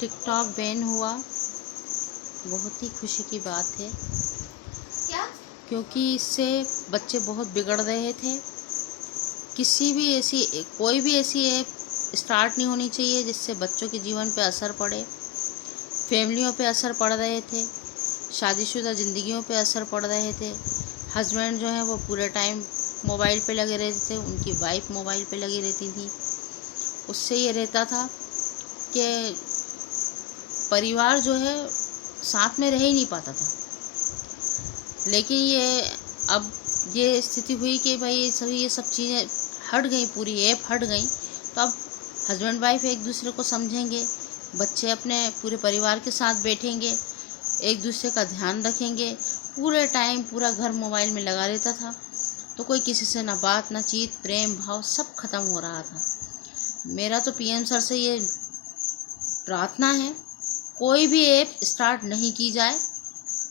TikTok ban हुआ, बहुत ही खुशी की बात है क्योंकि इससे बच्चे बहुत बिगड़ रहे थे। कोई भी ऐसी ऐप स्टार्ट नहीं होनी चाहिए जिससे बच्चों के जीवन पे असर पड़े। फैमिलियों पे असर पड़ रहे थे, शादीशुदा ज़िंदगियों पे असर पड़ रहे थे। हस्बैंड जो है वो पूरे टाइम मोबाइल पे लगे रहते थे, उनकी वाइफ मोबाइल पे लगी रहती थी। उससे ये रहता था कि परिवार जो है साथ में रह ही नहीं पाता था। लेकिन अब ये स्थिति हुई कि भाई ये सब चीज़ें हट गई, पूरी ऐप हट गई, तो अब हस्बैंड वाइफ एक दूसरे को समझेंगे, बच्चे अपने पूरे परिवार के साथ बैठेंगे, एक दूसरे का ध्यान रखेंगे। पूरे टाइम पूरा घर मोबाइल में लगा रहता था, तो कोई किसी से ना बात ना चीत, प्रेम भाव सब खत्म हो रहा था। मेरा तो पीएम सर से ये प्रार्थना है, कोई भी ऐप स्टार्ट नहीं की जाए।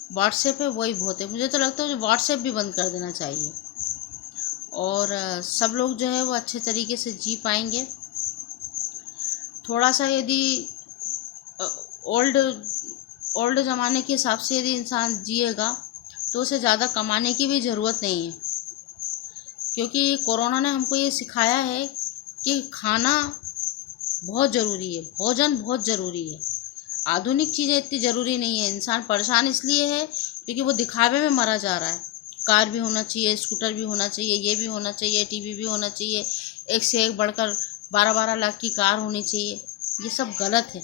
व्हाट्सएप है वही बहुत है, मुझे तो लगता है व्हाट्सएप भी बंद कर देना चाहिए और सब लोग जो है वो अच्छे तरीके से जी पाएंगे। थोड़ा सा यदि ओल्ड ज़माने के हिसाब से यदि इंसान जिएगा तो उसे ज़्यादा कमाने की भी ज़रूरत नहीं है, क्योंकि कोरोना ने हमको ये सिखाया है कि खाना बहुत ज़रूरी है, भोजन बहुत ज़रूरी है। आधुनिक चीज़ें इतनी ज़रूरी नहीं है। इंसान परेशान इसलिए है क्योंकि वो दिखावे में मरा जा रहा है। कार भी होना चाहिए, स्कूटर भी होना चाहिए, ये भी होना चाहिए, टीवी भी होना चाहिए, एक से एक बढ़कर 12-12 लाख की कार होनी चाहिए। ये सब गलत है।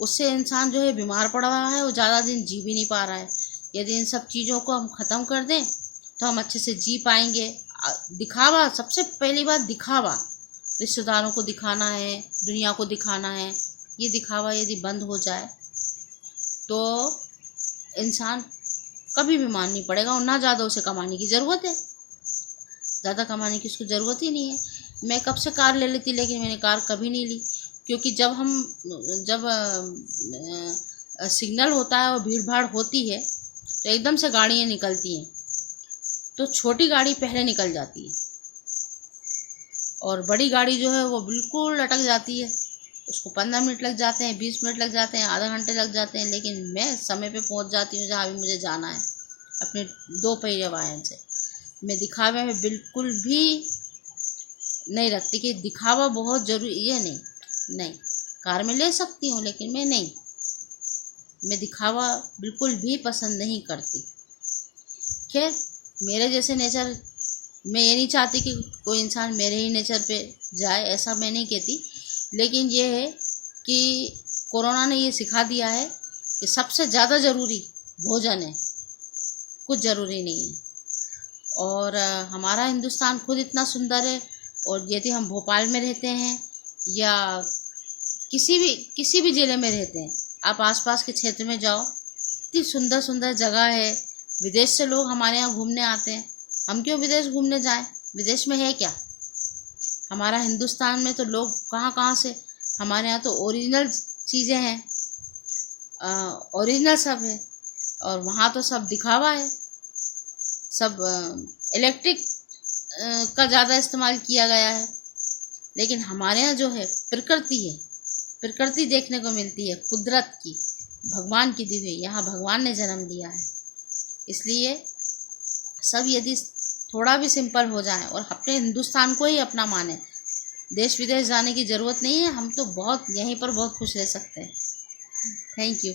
उससे इंसान जो है बीमार पड़ रहा है और ज़्यादा दिन जी भी नहीं पा रहा है। यदि इन सब चीज़ों को हम ख़त्म कर दें तो हम अच्छे से जी पाएंगे। दिखावा, सबसे पहली बात दिखावा, रिश्तेदारों को दिखाना है, दुनिया को दिखाना है, ये दिखावा यदि बंद हो जाए तो इंसान कभी बीमार नहीं पड़ेगा और ना ज़्यादा उसे कमाने की ज़रूरत है। ज़्यादा कमाने की उसको ज़रूरत ही नहीं है। मैं कब से कार ले लेती, लेकिन मैंने कार कभी नहीं ली, क्योंकि जब सिग्नल होता है और भीड़ भाड़ होती है तो एकदम से गाड़ियाँ निकलती हैं, तो छोटी गाड़ी पहले निकल जाती है और बड़ी गाड़ी जो है वो बिल्कुल अटक जाती है। उसको 15 मिनट लग जाते हैं, 20 मिनट लग जाते हैं, आधा घंटे लग जाते हैं, लेकिन मैं समय पे पहुंच जाती हूँ जहाँ भी मुझे जाना है अपने 2 पहिए वाहन से। मैं दिखावे में बिल्कुल भी नहीं रखती कि दिखावा बहुत ज़रूरी है। नहीं, कार में ले सकती हूँ लेकिन मैं दिखावा बिल्कुल भी पसंद नहीं करती। खैर, मेरे जैसे नेचर, मैं ये नहीं चाहती कि कोई इंसान मेरे ही नेचर पे जाए, ऐसा मैं नहीं कहती, लेकिन ये है कि कोरोना ने ये सिखा दिया है कि सबसे ज़्यादा ज़रूरी भोजन है, कुछ ज़रूरी नहीं है। और हमारा हिंदुस्तान खुद इतना सुंदर है, और यदि हम भोपाल में रहते हैं या किसी भी ज़िले में रहते हैं, आप आसपास के क्षेत्र में जाओ, इतनी सुंदर सुंदर जगह है। विदेश से लोग हमारे यहाँ घूमने आते हैं, हम क्यों विदेश घूमने जाएं? विदेश में है क्या? हमारा हिंदुस्तान में तो लोग कहाँ से, हमारे यहाँ तो ओरिजिनल चीज़ें हैं, ओरिजिनल सब है, और वहाँ तो सब दिखावा है, सब इलेक्ट्रिक का ज़्यादा इस्तेमाल किया गया है। लेकिन हमारे यहाँ जो है प्रकृति देखने को मिलती है, कुदरत की, भगवान की दी हुई। यहाँ भगवान ने जन्म दिया है, इसलिए सब यदि थोड़ा भी सिंपल हो जाए और अपने हिंदुस्तान को ही अपना माने, देश विदेश जाने की ज़रूरत नहीं है। हम तो यहीं पर बहुत खुश रह सकते हैं। Thank you.